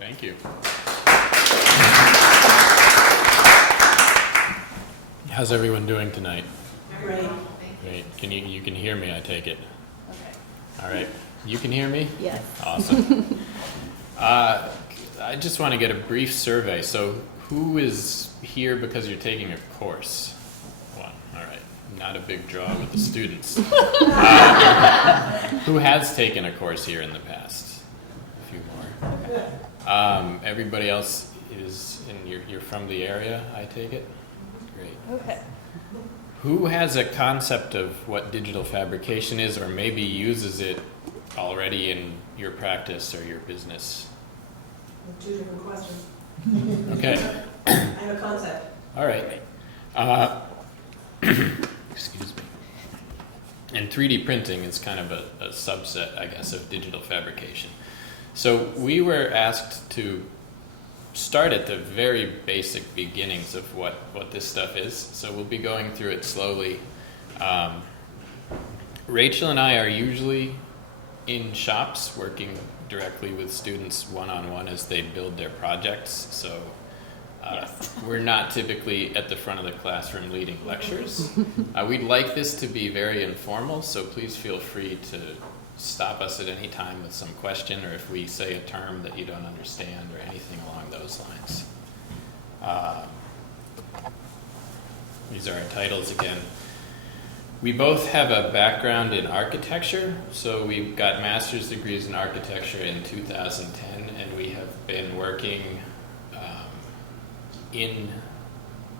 Thank you. How's everyone doing tonight? Great. Great. You can hear me, I take it. Okay. All right. You can hear me? Yes. Awesome. I just want to get a brief survey. So who is here because you're taking a course? One. All right. Not a big draw with the students. Who has taken a course here in the past? A few more. Okay. Everybody else is you're from the area, I take it? Great. Okay. Who has a concept of what digital fabrication is, or maybe uses it already in your practice or your business? Two different questions. Okay. I have a concept. All right. Excuse me. And 3D printing is kind of a subset, I guess, of digital fabrication. So we were asked to start at the very basic beginnings of what this stuff is. So we'll be going through it slowly. Rachel and I are usually in shops working directly with students one-on-one as they build their projects. So Yes. we're not typically at the front of the classroom leading lectures. We'd like this to be very informal, so please feel free to stop us at any time with some question, or if we say a term that you don't understand or anything along those lines. These are our titles again. We both have a background in architecture, so we've got master's degrees in architecture in 2010, and we have been working in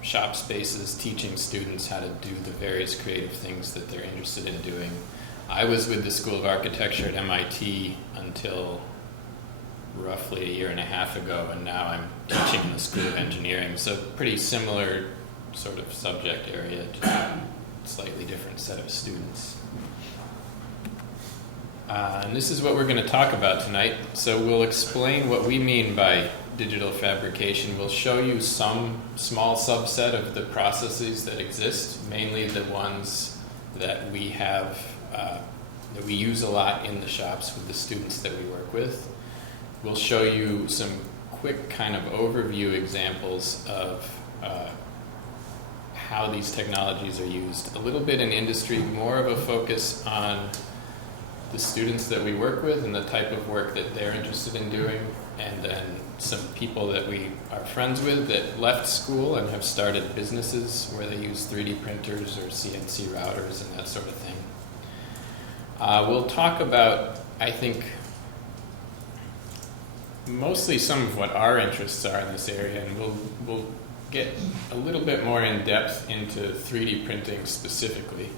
shop spaces teaching students how to do the various creative things that they're interested in doing. I was with the School of Architecture at MIT until roughly a year and a half ago, and now I'm teaching in the School of Engineering, so pretty similar sort of subject area, just a slightly different set of students. And this is what we're going to talk about tonight. So we'll explain what we mean by digital fabrication. We'll show you some small subset of the processes that exist, mainly the ones that we have, that we use a lot in the shops with the students that we work with. We'll show you some quick kind of overview examples of how these technologies are used. A little bit in industry, more of a focus on the students that we work with and the type of work that they're interested in doing, and then some people that we are friends with that left school and have started businesses where they use 3D printers or CNC routers and that sort of thing. We'll talk about, I think, mostly some of what our interests are in this area, and we'll get a little bit more in depth into 3D printing specifically,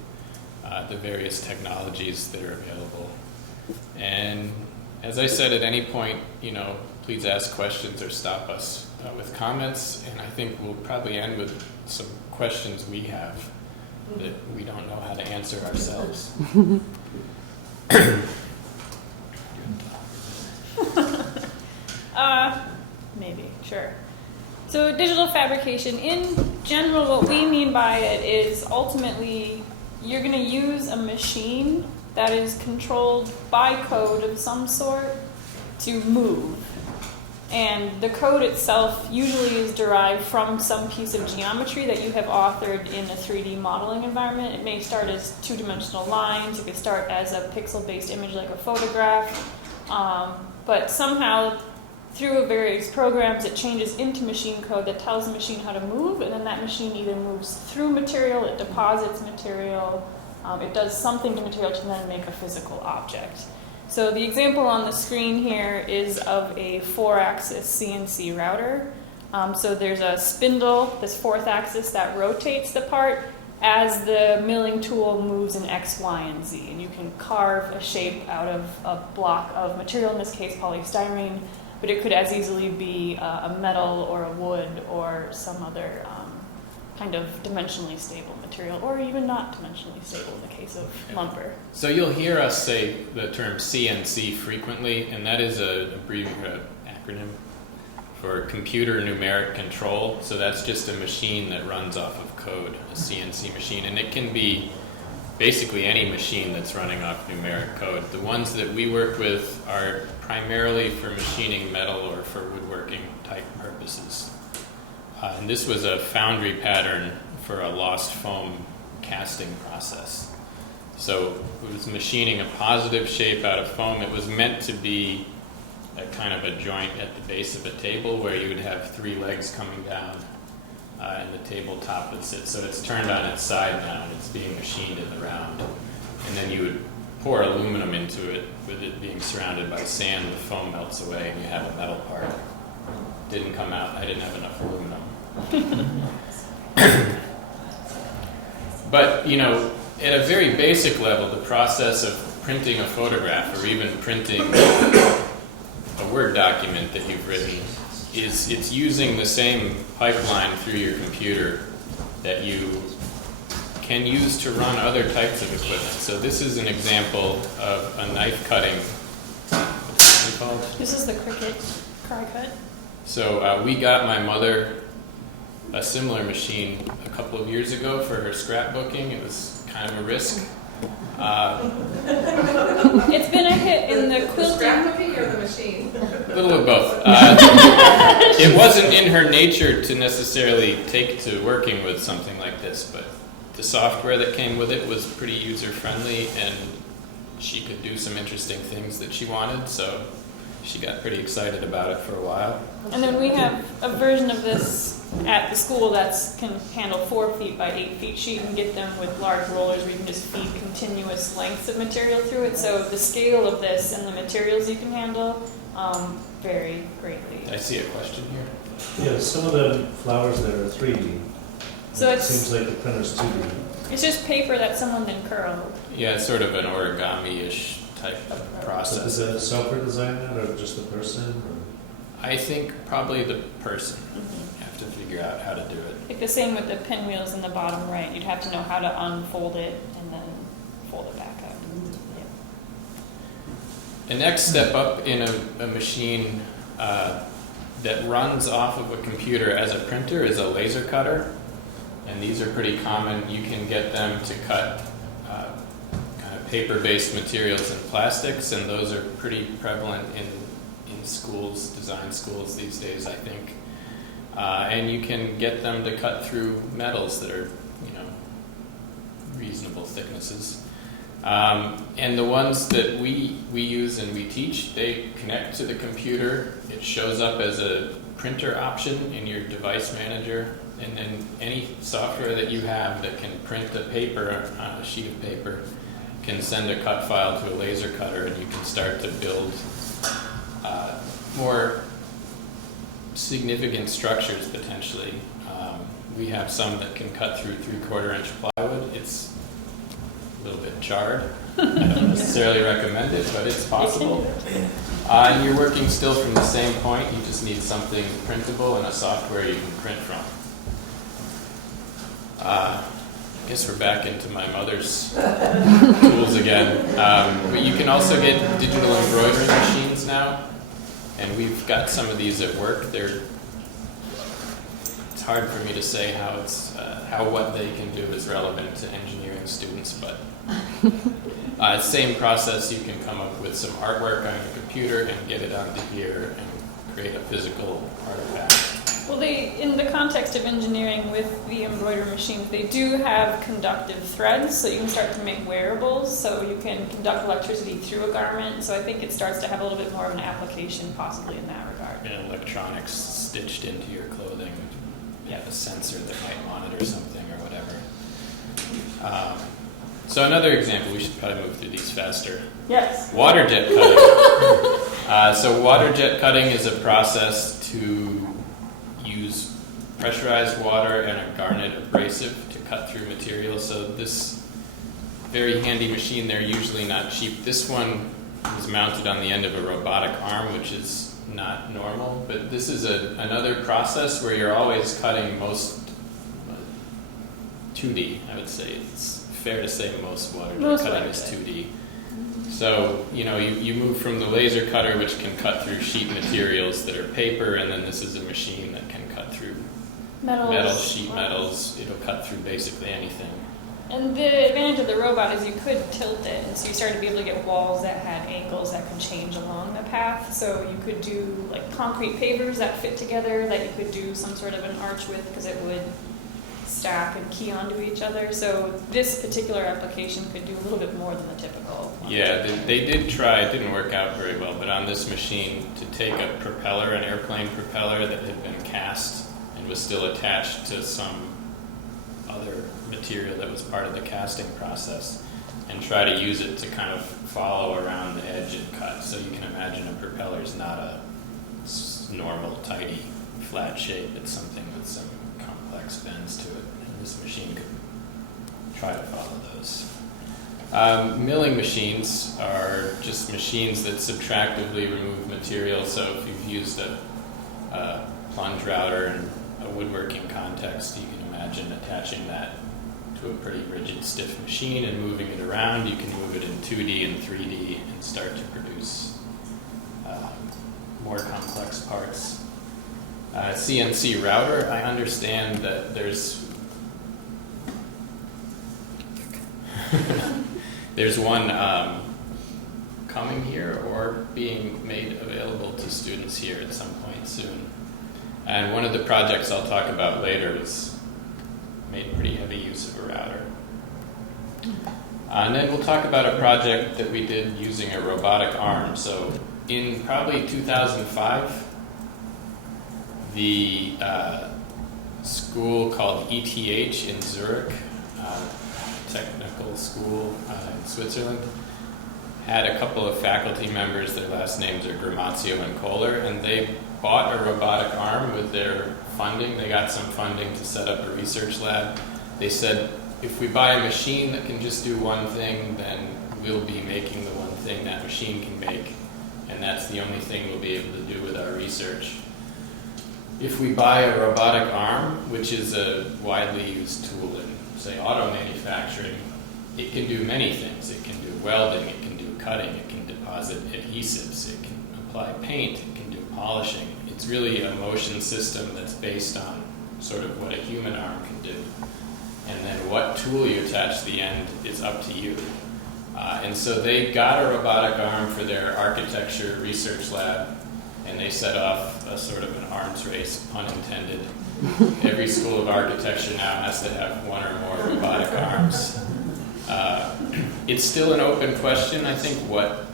the various technologies that are available. And as I said, at any point, please ask questions or stop us with comments, and I think we'll probably end with some questions we have that we don't know how to answer ourselves. Maybe, sure. So digital fabrication, in general, what we mean by it is ultimately you're going to use a machine that is controlled by code of some sort to move. And the code itself usually is derived from some piece of geometry that you have authored in a 3D modeling environment. It may start as two-dimensional lines. It could start as a pixel-based image like a photograph. But somehow, through various programs, it changes into machine code that tells the machine how to move, and then that machine either moves through material, it deposits material, it does something to material to then make a physical object. So the example on the screen here is of a 4-axis CNC router. So there's a spindle, this 4th axis, that rotates the part as the milling tool moves in X, Y, and Z. And you can carve a shape out of a block of material, in this case polystyrene, but it could as easily be a metal or a wood or some other kind of dimensionally stable material, or even not dimensionally stable in the case of lumber. So you'll hear us say the term CNC frequently, and that is an acronym for computer numeric control. So that's just a machine that runs off of code, a CNC machine, and it can be basically any machine that's running off numeric code. The ones that we work with are primarily for machining metal or for woodworking type purposes. And this was a foundry pattern for a lost foam casting process. So it was machining a positive shape out of foam. It was meant to be a kind of a joint at the base of a table where you would have 3 legs coming down and the tabletop would sit. So it's turned on its side now and it's being machined in the round. And then you would pour aluminum into it with it being surrounded by sand. The foam melts away and you have a metal part. Didn't come out. I didn't have enough aluminum. But, you know, at a very basic level, the process of printing a photograph or even printing a Word document that you've written it's using the same pipeline through your computer that you can use to run other types of equipment. So this is an example of a knife cutting. What's it called? This is the Cricut cry cut. So we got my mother a similar machine a couple of years ago for her scrapbooking. It was kind of a risk. It's been a hit in the The quilting. scrapbooking or the machine? A little of both. It wasn't in her nature to necessarily take to working with something like this, but the software that came with it was pretty user-friendly, and she could do some interesting things that she wanted, so she got pretty excited about it for a while. And then we have a version of this at the school that can handle 4 feet by 8 feet sheet and get them with large rollers where you can just feed continuous lengths of material through it. So the scale of this and the materials you can handle vary greatly. I see a question here. Yeah, some of the flowers there are 3D. So It it's- seems like the printer's 2D. It's just paper that someone then curled. Yeah, it's sort of an origami-ish type of So process. does the software design that, or just the person? Or? I think probably the person. You have to figure out how to do it. Like the same with the pinwheels in the bottom right. You'd have to know how to unfold it and then fold it back up. Yeah. The next step up in a machine that runs off of a computer as a printer is a laser cutter. And these are pretty common. You can get them to cut kind of paper-based materials and plastics, and those are pretty prevalent in schools, design schools these days, I think. And you can get them to cut through metals that are, you know, reasonable thicknesses. And the ones that we use and we teach, they connect to the computer. It shows up as a printer option in your device manager. And then any software that you have that can print a paper on a sheet of paper can send a cut file to a laser cutter, and you can start to build more significant structures potentially. We have some that can cut through 3/4 inch plywood. It's a little bit charred. I don't necessarily recommend it, but it's possible. And you're working still from the same point. You just need something printable and a software you can print from. I guess we're back into my mother's tools again. But you can also get digital embroidery machines now, and we've got some of these at work. It's hard for me to say how what they can do is relevant to engineering students, but same process. You can come up with some artwork on your computer and get it onto here and create a physical artifact. Well, in the context of engineering with the embroidery machines, they do have conductive threads, so you can start to make wearables, so you can conduct electricity through a garment. So I think it starts to have a little bit more of an application possibly in that regard. And electronics stitched into your clothing. You have a sensor that might monitor something or whatever. So another example, we should probably move through these faster. Yes. Water jet cutting. So water jet cutting is a process to use pressurized water and a garnet abrasive to cut through materials. So this very handy machine, they're usually not cheap. This one is mounted on the end of a robotic arm, which is not normal. But this is another process where you're always cutting most 2D, I would say. It's fair to say most water jet cutting is 2D. So, you know, you move from the laser cutter, which can cut through sheet materials that are paper, and then this is a machine that can cut through Metals. metal, sheet metals. It'll cut through basically anything. And the advantage of the robot is you could tilt it, and so you started to be able to get walls that had angles that could change along the path. So you could do like concrete pavers that fit together, that you could do some sort of an arch with because it would stack and key onto each other. So this particular application could do a little bit more than the typical one. Yeah, they did try. It didn't work out very well, but on this machine, to take a propeller, an airplane propeller that had been cast and was still attached to some other material that was part of the casting process, and try to use it to kind of follow around the edge and cut. So you can imagine a propeller is not a normal, tidy, flat shape. It's something with some complex bends to it, and this machine could try to follow those. Milling machines are just machines that subtractively remove material. So if you've used a plunge router in a woodworking context, you can imagine attaching that to a pretty rigid, stiff machine and moving it around. You can move it in 2D and 3D and start to produce more complex parts. CNC Router, I understand that there's there's one coming here or being made available to students here at some point soon. And one of the projects I'll talk about later was made pretty heavy use of a router. And then we'll talk about a project that we did using a robotic arm. So in probably 2005, the school called ETH in Zurich, technical school in Switzerland, had a couple of faculty members, their last names are Gramazio and Kohler, and they bought a robotic arm with their funding. They got some funding to set up a research lab. They said, if we buy a machine that can just do one thing, then we'll be making the one thing that machine can make, and that's the only thing we'll be able to do with our research. If we buy a robotic arm, which is a widely used tool in, say, auto manufacturing, it can do many things. It can do welding, it can do cutting, it can deposit adhesives, it can apply paint, it can do polishing. It's really a motion system that's based on sort of what a human arm can do. And then what tool you attach to the end is up to you. And so they got a robotic arm for their architecture research lab, and they set off a sort of an arms race, pun intended. Every school of architecture now has to have one or more robotic arms. It's still an open question, I think, what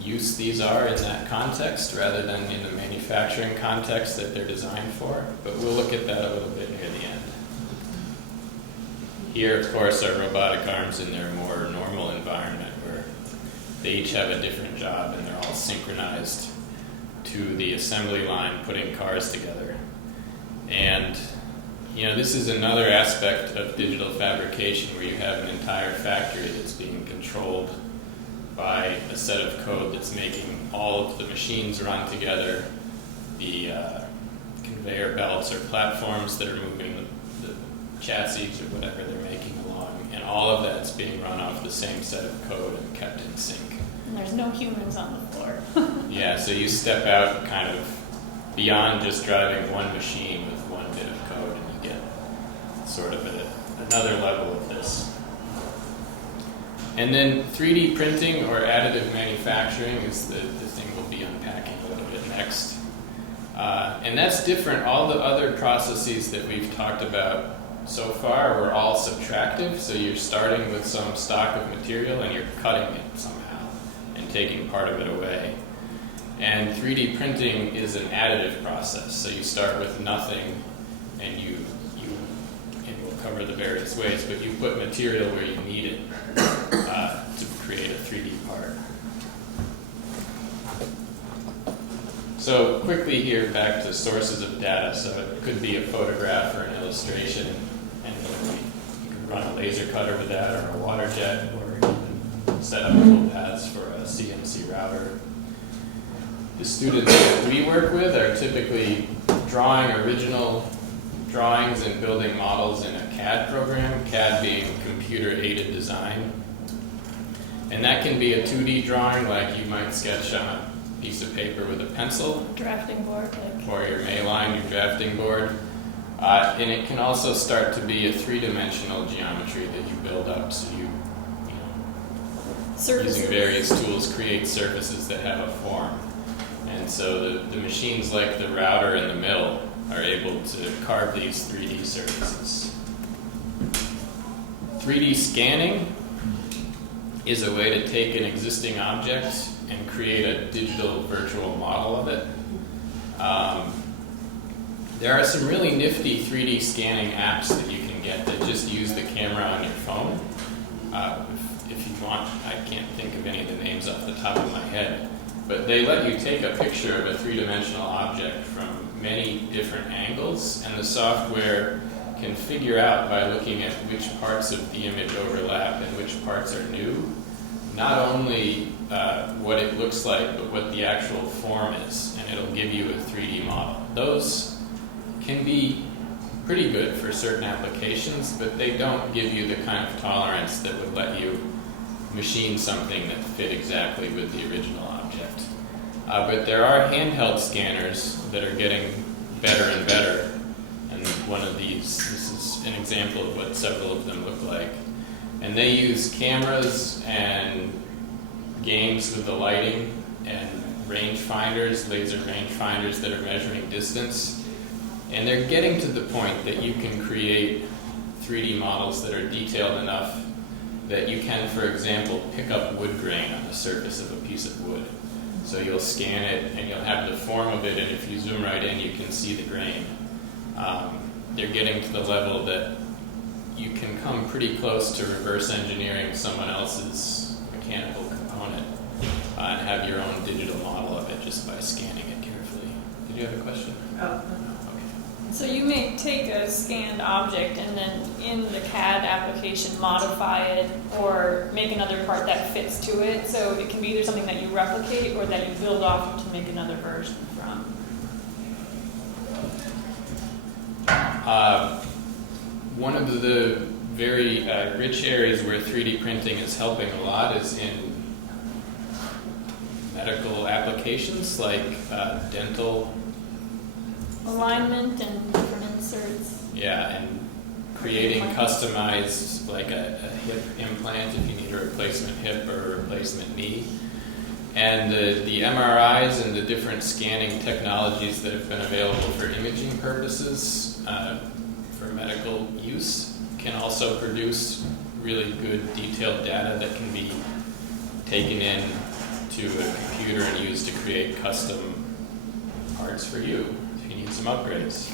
use these are in that context rather than in the manufacturing context that they're designed for, but we'll look at that a little bit near the end. Here, of course, are robotic arms in their more normal environment where they each have a different job and they're all synchronized to the assembly line putting cars together. And this is another aspect of digital fabrication where you have an entire factory that's being controlled by a set of code that's making all of the machines run together, the conveyor belts or platforms that are moving the chassis or whatever they're making along, and all of that's being run off the same set of code and kept in sync. And there's no humans on the floor. Yeah, so you step out kind of beyond just driving one machine with one bit of code, and you get sort of another level of this. And then 3D printing or additive manufacturing is the thing we'll be unpacking a little bit next. And that's different. All the other processes that we've talked about so far were all subtractive, so you're starting with some stock of material and you're cutting it somehow and taking part of it away. And 3D printing is an additive process, so you start with nothing and and we'll cover the various ways, but you put material where you need it to create a 3D part. So quickly here, back to sources of data. So it could be a photograph or an illustration, and you could run a laser cutter with that, or a water jet, or even set up tool paths for a CNC router. The students that we work with are typically drawing original drawings and building models in a CAD program, CAD being computer-aided design. And that can be a 2D drawing, like you might sketch on a piece of paper with a pencil. Drafting board. Or your Mayline, your drafting board. And it can also start to be a three-dimensional geometry that you build up, so you Surfaces. using various tools create surfaces that have a form. And so the machines like the router and the mill are able to carve these 3D surfaces. 3D scanning is a way to take an existing object and create a digital virtual model of it. There are some really nifty 3D scanning apps that you can get that just use the camera on your phone. If you want, I can't think of any of the names off the top of my head, but they let you take a picture of a three-dimensional object from many different angles, and the software can figure out by looking at which parts of the image overlap and which parts are new, not only what it looks like, but what the actual form is, and it'll give you a 3D model. Those can be pretty good for certain applications, but they don't give you the kind of tolerance that would let you machine something that fit exactly with the original object. But there are handheld scanners that are getting better and better, and one of these, this is an example of what several of them look like. And they use cameras and games with the lighting and rangefinders, laser rangefinders that are measuring distance. And they're getting to the point that you can create 3D models that are detailed enough that you can, for example, pick up wood grain on the surface of a piece of wood. So you'll scan it and you'll have the form of it, and if you zoom right in, you can see the grain. They're getting to the level that you can come pretty close to reverse engineering someone else's mechanical component and have your own digital model of it just by scanning it carefully. Did you have a question? Oh, So you may take a scanned object and then in the CAD application modify it or make another part that fits to it. So it can be either something that you replicate or that you build off to make another version from. One of the very rich areas where 3D printing is helping a lot is in medical applications like dental Alignment and different inserts. Yeah, and creating customized, like a hip implant if you need a replacement hip or a replacement knee. And the MRIs and the different scanning technologies that have been available for imaging purposes for medical use can also produce really good detailed data that can be taken in to a computer and used to create custom parts for you. Some upgrades.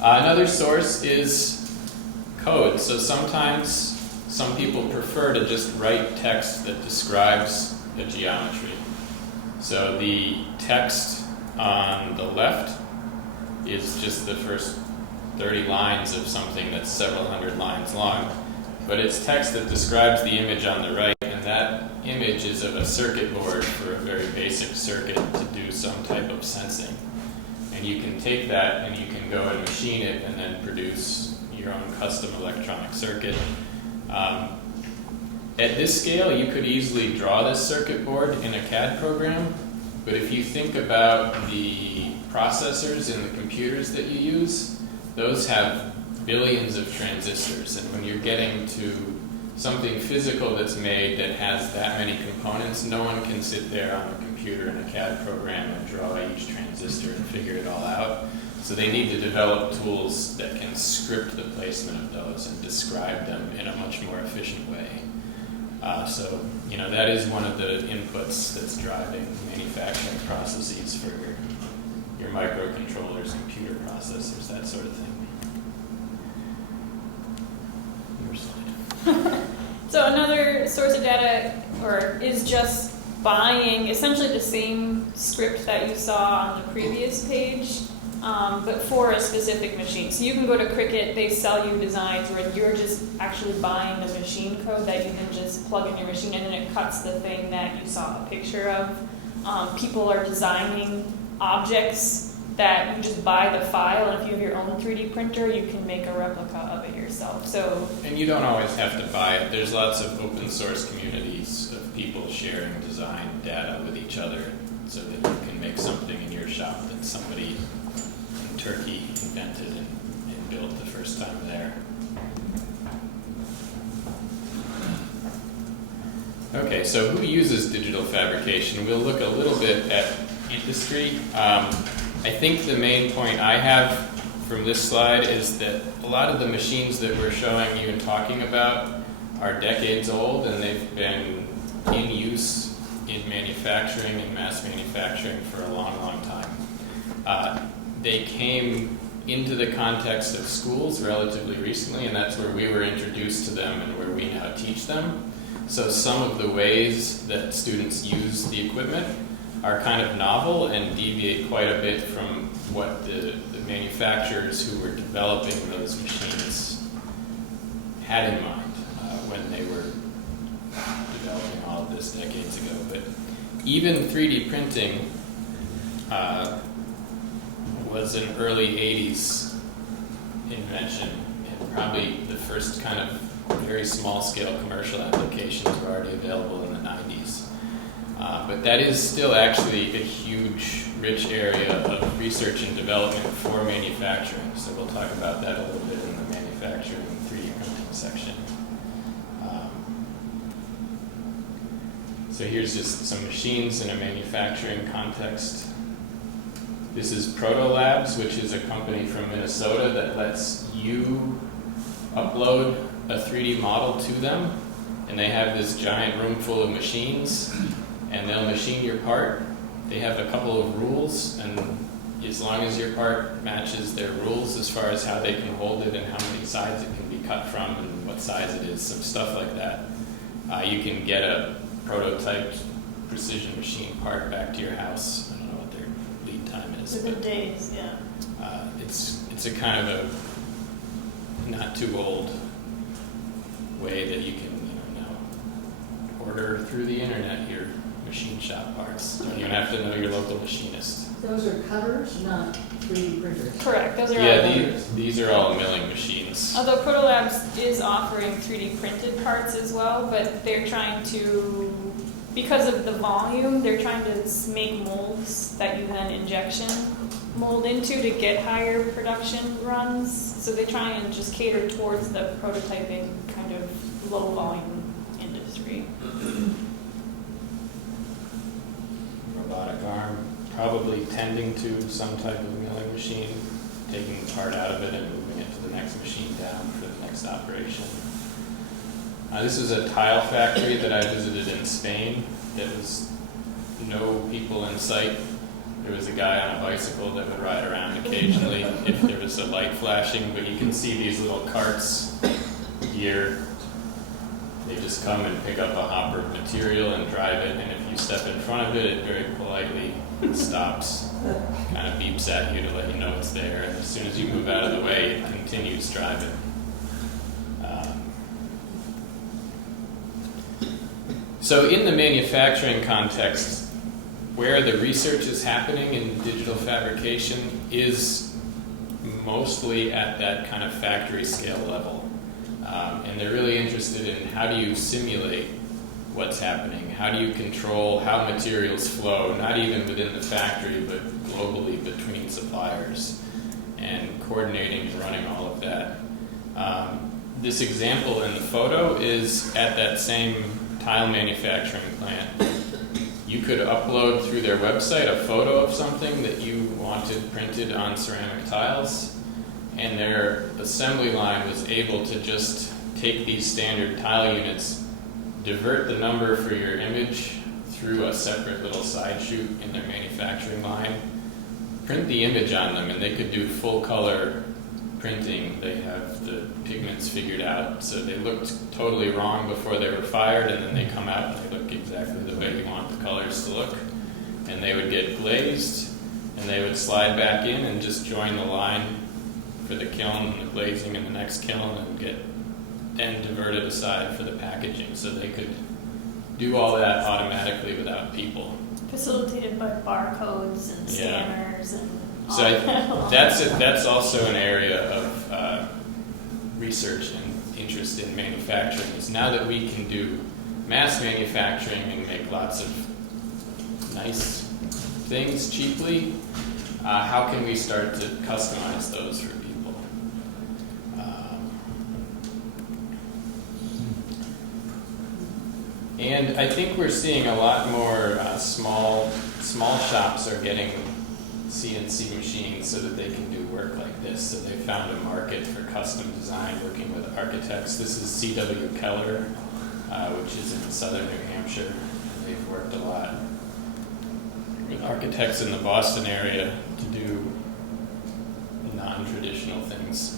Another source is code. So sometimes some people prefer to just write text that describes a geometry. So the text on the left is just the first 30 lines of something that's several hundred lines long, but it's text that describes the image on the right, and that image is of a circuit board for a very basic circuit to do some type of sensing. And you can take that and you can go and machine it and then produce your own custom electronic circuit. At this scale, you could easily draw this circuit board in a CAD program, but if you think about the processors in the computers that you use, those have billions of transistors, and when you're getting to something physical that's made that has that many components, no one can sit there on a computer in a CAD program and draw each transistor and figure it all out. So they need to develop tools that can script the placement of those and describe them in a much more efficient way. So that is one of the inputs that's driving manufacturing processes for your microcontrollers, computer processors, that sort of thing. So another source of data is just buying essentially the same script that you saw on the previous page, but for a specific machine. So you can go to Cricut, they sell you designs where you're just actually buying the machine code that you can just plug in your machine and then it cuts the thing that you saw a picture of. People are designing objects that you just buy the file, and if you have your own 3D printer, you can make a replica of it yourself. And you don't always have to buy it. There's lots of open source communities of people sharing design data with each other so that you can make something in your shop that somebody Turkey invented and built the first time there. Okay, so who uses digital fabrication? We'll look a little bit at industry. I think the main point I have from this slide is that a lot of the machines that we're showing you and talking about are decades old, and they've been in use in manufacturing and mass manufacturing for a long, long time. They came into the context of schools relatively recently, and that's where we were introduced to them and where we now teach them. So some of the ways that students use the equipment are kind of novel and deviate quite a bit from what the manufacturers who were developing those machines had in mind when they were developing all of this decades ago. But even 3D printing was an early 80s invention, and probably the first kind of very small-scale commercial applications were already available in the 90s. But that is still actually a huge, rich area of research and development for manufacturing. So we'll talk about that a little bit in the manufacturing 3D printing section. So here's just some machines in a manufacturing context. This is Proto Labs, which is a company from Minnesota that lets you upload a 3D model to them, and they have this giant room full of machines, and they'll machine your part. They have a couple of rules, and as long as your part matches their rules as far as how they can hold it and how many sides it can be cut from and what size it is, some stuff like that, you can get a prototyped precision machine part back to your house. I don't know what their lead time is. Within days, yeah. It's a kind of a not too old way that you can now order through the internet your machine shop parts. You don't even have to know your local machinist. Those are cutters, not 3D printers. Correct, those are all Yeah, these are all milling machines. Although Proto Labs is offering 3D printed parts as well, but they're trying to, because of the volume, they're trying to make molds that you then injection mold into to get higher production runs. So they try and just cater towards the prototyping kind of low volume industry. Robotic arm, probably tending to some type of milling machine, taking the part out of it and moving it to the next machine down for the next operation. This is a tile factory that I visited in Spain. There was no people in sight. There was a guy on a bicycle that would ride around occasionally if there was a light flashing, but you can see these little carts here. They just come and pick up a hopper of material and drive it, and if you step in front of it, it very politely stops, kind of beeps at you to let you know it's there, and as soon as you move out of the way, it continues driving. So in the manufacturing context, where the research is happening in digital fabrication is mostly at that kind of factory scale level. And they're really interested in how do you simulate what's happening? How do you control how materials flow, not even within the factory, but globally between suppliers, and coordinating and running all of that. This example in the photo is at that same tile manufacturing plant. You could upload through their website a photo of something that you wanted printed on ceramic tiles, and their assembly line was able to just take these standard tile units, divert the number for your image through a separate little side chute in their manufacturing line, print the image on them, and they could do full color printing. They have the pigments figured out, so they looked totally wrong before they were fired, and then they come out and they look exactly the way you want the colors to look. And they would get glazed, and they would slide back in and just join the line for the kiln and the glazing in the next kiln, and get then diverted aside for the packaging, so they could do all that automatically without people. Facilitated by barcodes and scanners and all so that. That's also an area of research and interest in manufacturing, is now that we can do mass manufacturing and make lots of nice things cheaply, how can we start to customize those for people? And I think we're seeing a lot more small shops are getting CNC machines so that they can do work like this. So they found a market for custom design working with architects. This is C.W. Keller, which is in southern New Hampshire. They've worked a lot with architects in the Boston area to do non-traditional things.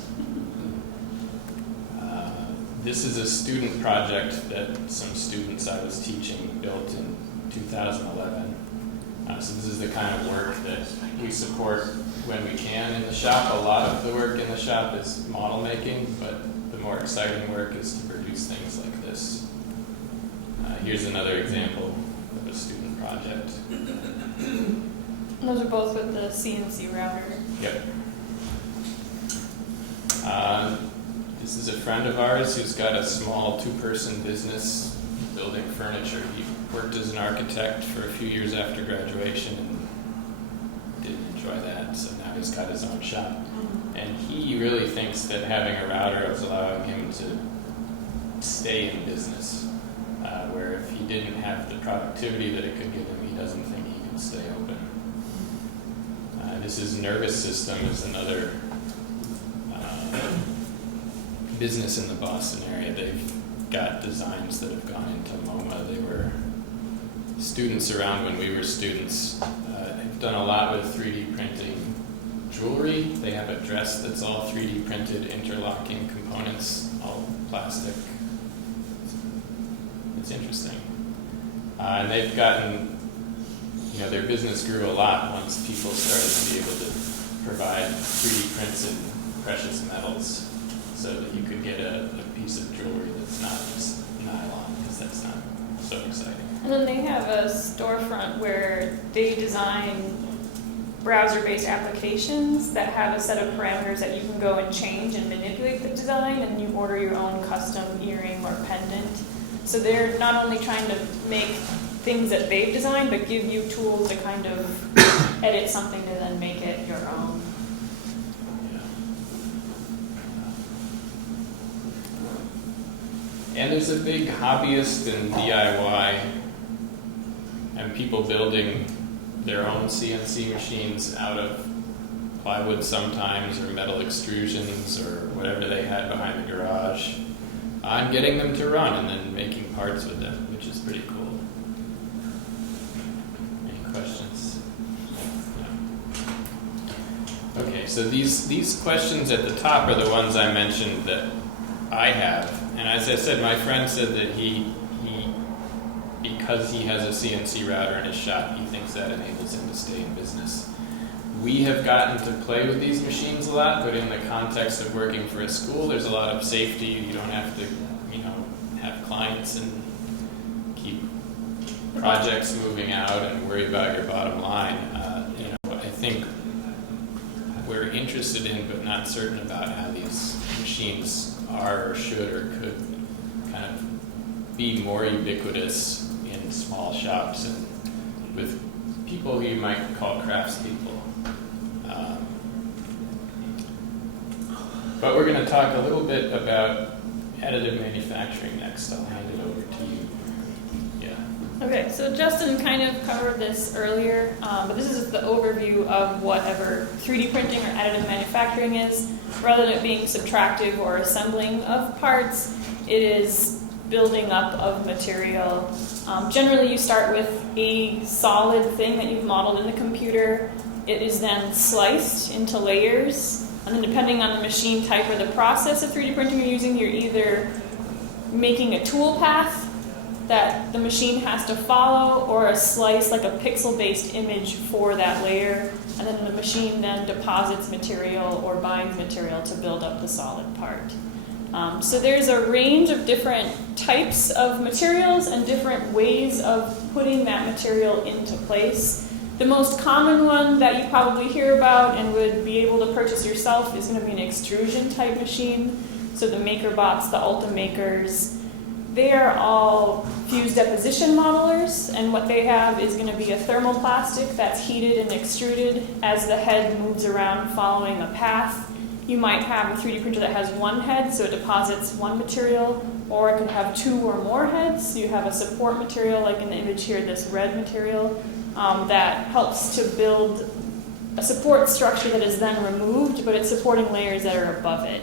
This is a student project that some students I was teaching built in 2011. So this is the kind of work that we support when we can in the shop. A lot of the work in the shop is model making, but the more exciting work is to produce things like this. Here's another example of a student project. Those are both with the CNC router. Yep. This is a friend of ours who's got a small two-person business building furniture. He worked as an architect for a few years after graduation and didn't enjoy that, so now he's got his own shop. And he really thinks that having a router is allowing him to stay in business, where if he didn't have the productivity that it could give him, he doesn't think he could stay open. This is Nervous System, is another business in the Boston area. They've got designs that have gone into MoMA. They were students around when we were students. They've done a lot with 3D printing jewelry. They have a dress that's all 3D printed, interlocking components, all plastic. It's interesting. And they've gotten, their business grew a lot once people started to be able to provide 3D prints in precious metals, so that you could get a piece of jewelry that's not just nylon, because that's not so exciting. And then they have a storefront where they design browser-based applications that have a set of parameters that you can go and change and manipulate the design, and you order your own custom earring or pendant. So they're not only trying to make things that they've designed, but give you tools to kind of edit something to then make it your own. And there's a big hobbyist and DIY and people building their own CNC machines out of plywood sometimes, or metal extrusions, or whatever they had behind the garage, and getting them to run and then making parts with them, which is pretty cool. Any questions? No. Okay, so these questions at the top are the ones I mentioned that I have. And as I said, my friend said that he because he has a CNC router in his shop, he thinks that enables him to stay in business. We have gotten to play with these machines a lot, but in the context of working for a school, there's a lot of safety. You don't have to, have clients and keep projects moving out and worry about your bottom line. I think we're interested in, but not certain about how these machines are or should or could kind of be more ubiquitous in small shops and with people who you might call craftspeople. But we're going to talk a little bit about additive manufacturing next. I'll hand it over to you. Yeah. Okay, so Justin kind of covered this earlier, but this is the overview of whatever 3D printing or additive manufacturing is. Rather than it being subtractive or assembling of parts, it is building up of material. Generally, you start with a solid thing that you've modeled in the computer. It is then sliced into layers, and then depending on the machine type or the process of 3D printing you're using, you're either making a tool path that the machine has to follow, or a slice, like a pixel-based image for that layer, and then the machine then deposits material or binds material to build up the solid part. So there's a range of different types of materials and different ways of putting that material into place. The most common one that you probably hear about and would be able to purchase yourself is going to be an extrusion type machine. So the MakerBots, the Ultimakers, They are all fused deposition modelers, and what they have is going to be a thermoplastic that's heated and extruded as the head moves around following a path. You might have a 3D printer that has one head, so it deposits one material, or it could have two or more heads. So you have a support material, like in the image here, this red material, that helps to build a support structure that is then removed, but it's supporting layers that are above it.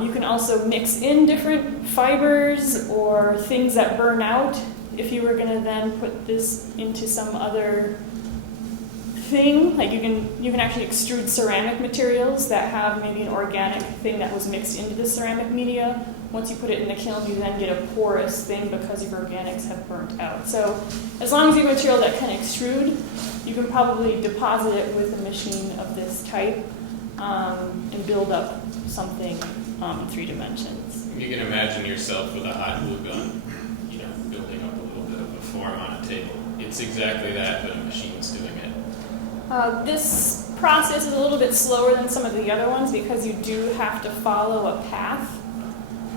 You can also mix in different fibers or things that burn out if you were going to then put this into some other thing. Like you can actually extrude ceramic materials that have maybe an organic thing that was mixed into the ceramic media. Once you put it in the kiln, you then get a porous thing because your organics have burnt out. So as long as you have material that can extrude, you can probably deposit it with a machine of this type and build up something in 3 dimensions. You can imagine yourself with a hot glue gun, building up a little bit of a form on a table. It's exactly that, but a machine's doing it. This process is a little bit slower than some of the other ones because you do have to follow a path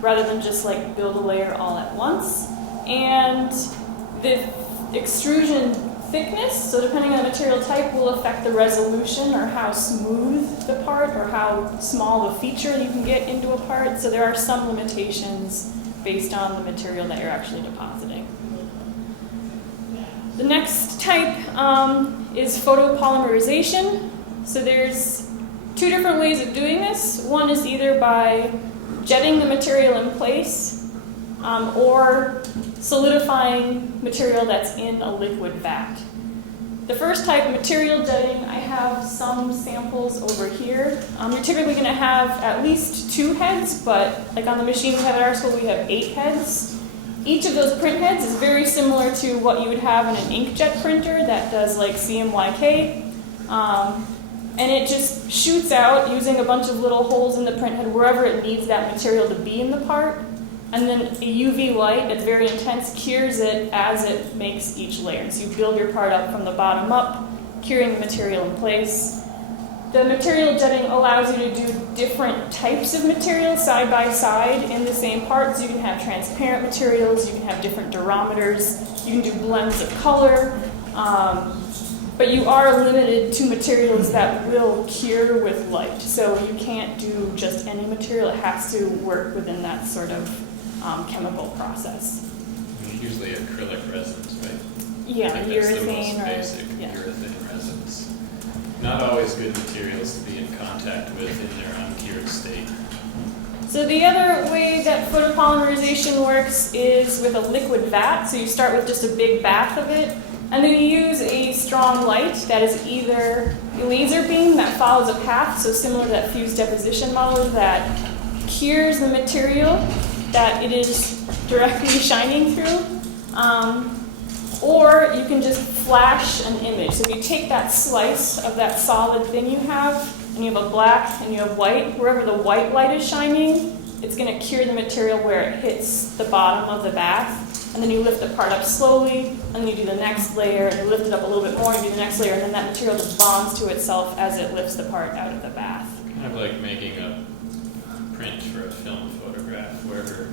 rather than just like build a layer all at once. And the extrusion thickness, so depending on the material type, will affect the resolution or how smooth the part or how small a feature you can get into a part. So there are some limitations based on the material that you're actually depositing. The next type is photopolymerization. So there's 2 different ways of doing this. One is either by jetting the material in place or solidifying material that's in a liquid vat. The first type, material jetting, I have some samples over here. You're typically going to have at least 2 heads, but like on the machine we have at our school, we have 8 heads. Each of those print heads is very similar to what you would have in an inkjet printer that does like CMYK. And it just shoots out using a bunch of little holes in the print head wherever it needs that material to be in the part. And then a UV light that's very intense cures it as it makes each layer. So you build your part up from the bottom up, curing the material in place. The material jetting allows you to do different types of materials side by side in the same part. So you can have transparent materials, you can have different durometers, you can do blends of color. But you are limited to materials that will cure with light. So you can't do just any material. It has to work within that sort of chemical process. Usually acrylic resins, right? Yeah, I think that's the urethane most or basic urethane resins. Not always good materials to be in contact with in their uncured state. So the other way that photopolymerization works is with a liquid vat. So you start with just a big bath of it, and then you use a strong light that is either a laser beam that follows a path, so similar to that fused deposition model that cures the material that it is directly shining through. Or you can just flash an image. So if you take that slice of that solid thing you have, and you have a black and you have white, wherever the white light is shining, it's going to cure the material where it hits the bottom of the bath. And then you lift the part up slowly, and then you do the next layer, and you lift it up a little bit more, and you do the next layer, and then that material just bonds to itself as it lifts the part out of the bath. Kind of like making a print for a film photograph, wherever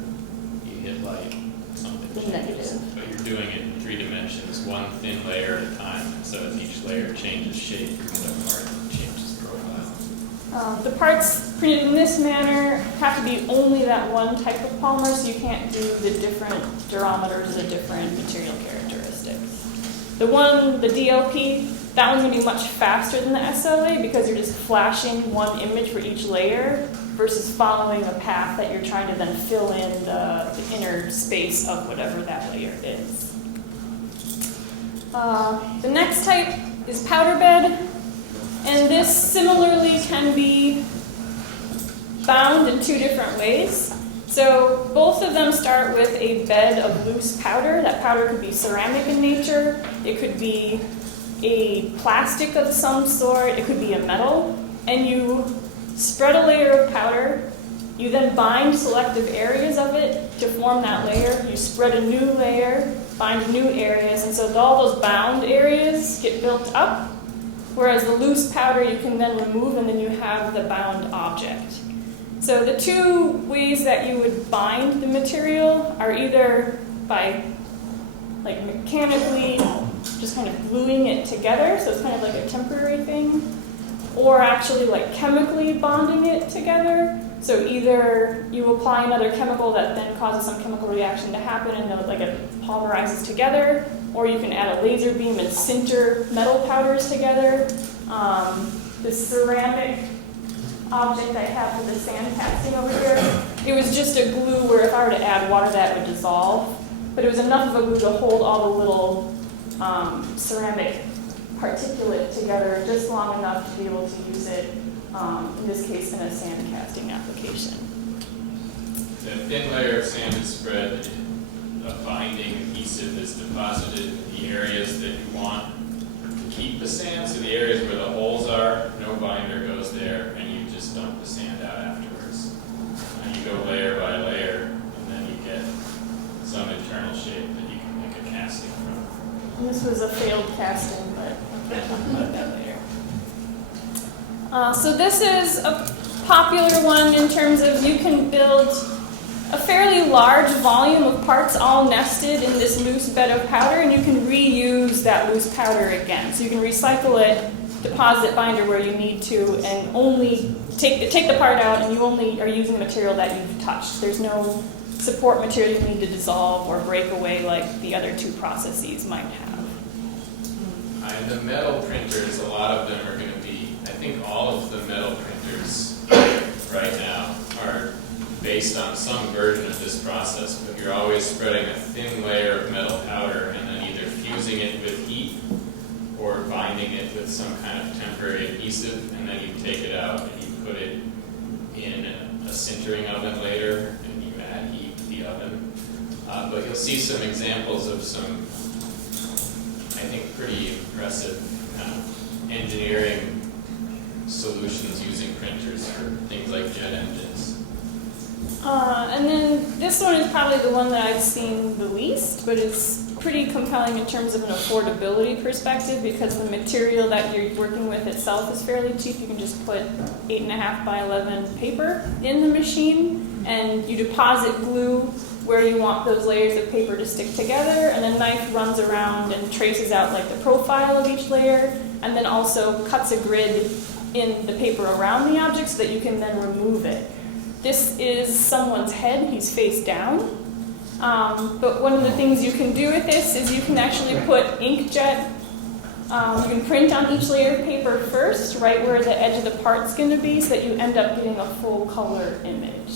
you hit light, something changes. Negative. But you're doing it in 3 dimensions, one thin layer at a time. And so as each layer changes shape, you get a part that changes profile. The parts printed in this manner have to be only that one type of polymer, so you can't do the different durometers or the different material characteristics. The DLP, that one's going to be much faster than the SLA because you're just flashing one image for each layer versus following a path that you're trying to then fill in the inner space of whatever that layer is. The next type is powder bed, and this similarly can be bound in 2 different ways. So both of them start with a bed of loose powder. That powder could be ceramic in nature, it could be a plastic of some sort, it could be a metal, and you spread a layer of powder, you then bind selective areas of it to form that layer, you spread a new layer, bind new areas, and so all those bound areas get built up, whereas the loose powder you can then remove and then you have the bound object. So the two ways that you would bind the material are either by like mechanically just kind of gluing it together, so it's kind of like a temporary thing, or actually like chemically bonding it together. So either you apply another chemical that then causes some chemical reaction to happen and like it polymerizes together, or you can add a laser beam and sinter metal powders together. This ceramic object I have with the sand casting over here, it was just a glue where if I were to add water that would dissolve, but it was enough of a glue to hold all the little ceramic particulate together just long enough to be able to use it, in this case, in a sand casting application. The thin layer of sand is spread, a binding adhesive is deposited in the areas that you want to keep the sand. So the areas where the holes are, no binder goes there, and you just dump the sand out afterwards. And you go layer by layer, and then you get some internal shape that you can make a casting from. And this was a failed casting, but I'll talk about that later. So this is a popular one in terms of you can build a fairly large volume of parts all nested in this loose bed of powder, and you can reuse that loose powder again. So you can recycle it, deposit binder where you need to, and only take the part out, and you only are using material that you've touched. There's no support material you need to dissolve or break away like the other two processes might have. And the metal printers, a lot of them are going to be, I think all of the metal printers right now are based on some version of this process, but you're always spreading a thin layer of metal powder and then either fusing it with heat or binding it with some kind of temporary adhesive, and then you take it out and you put it in a sintering oven later and you add heat to the oven. But you'll see some examples of some, I think, pretty impressive kind of engineering solutions using printers for things like jet engines. And then this one is probably the one that I've seen the least, but it's pretty compelling in terms of an affordability perspective because the material that you're working with itself is fairly cheap. You can just put 8.5 by 11 paper in the machine, and you deposit glue where you want those layers of paper to stick together, and the knife runs around and traces out like the profile of each layer, and then also cuts a grid in the paper around the object so that you can then remove it. This is someone's head, he's face down. But one of the things you can do with this is you can actually put inkjet, you can print on each layer of paper first, right where the edge of the part's going to be, so that you end up getting a full color image.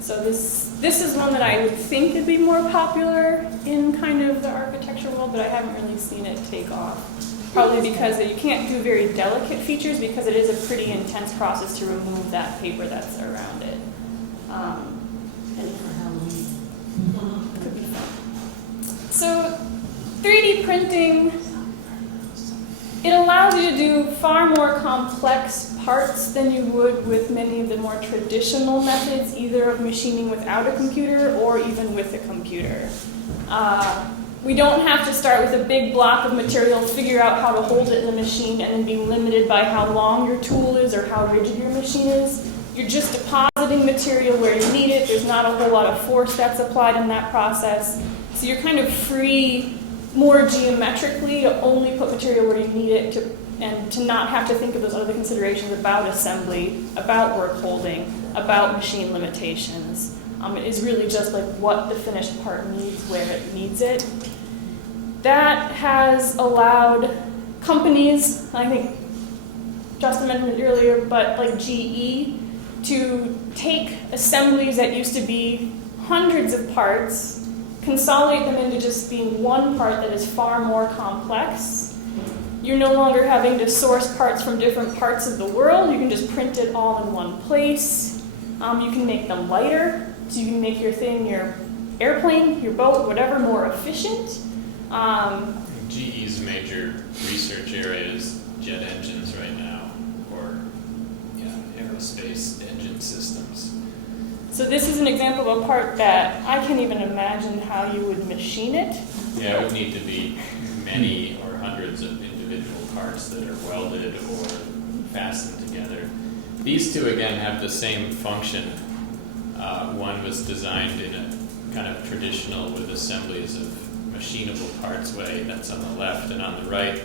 So this is one that I would think would be more popular in kind of the architecture world, but I haven't really seen it take off. Probably because you can't do very delicate features because it is a pretty intense process to remove that paper that's around it. And could be fun. So 3D printing, it allows you to do far more complex parts than you would with many of the more traditional methods, either of machining without a computer or even with a computer. We don't have to start with a big block of material, figure out how to hold it in the machine, and then be limited by how long your tool is or how rigid your machine is. You're just depositing material where you need it. There's not a whole lot of force that's applied in that process. So you're kind of free more geometrically to only put material where you need it and to not have to think of those other considerations about assembly, about work holding, about machine limitations. It is really just like what the finished part needs where it needs it. That has allowed companies, I think Justin mentioned it earlier, but like GE, to take assemblies that used to be hundreds of parts, consolidate them into just being one part that is far more complex. You're no longer having to source parts from different parts of the world. You can just print it all in one place. You can make them lighter. So you can make your thing, your airplane, your boat, whatever, more efficient. GE's major research area is jet engines right now, or aerospace engine systems. So this is an example of a part that I can't even imagine how you would machine it. Yeah, it would need to be many or hundreds of individual parts that are welded or fastened together. These two again have the same function. One was designed in a kind of traditional with assemblies of machinable parts way, that's on the left, and on the right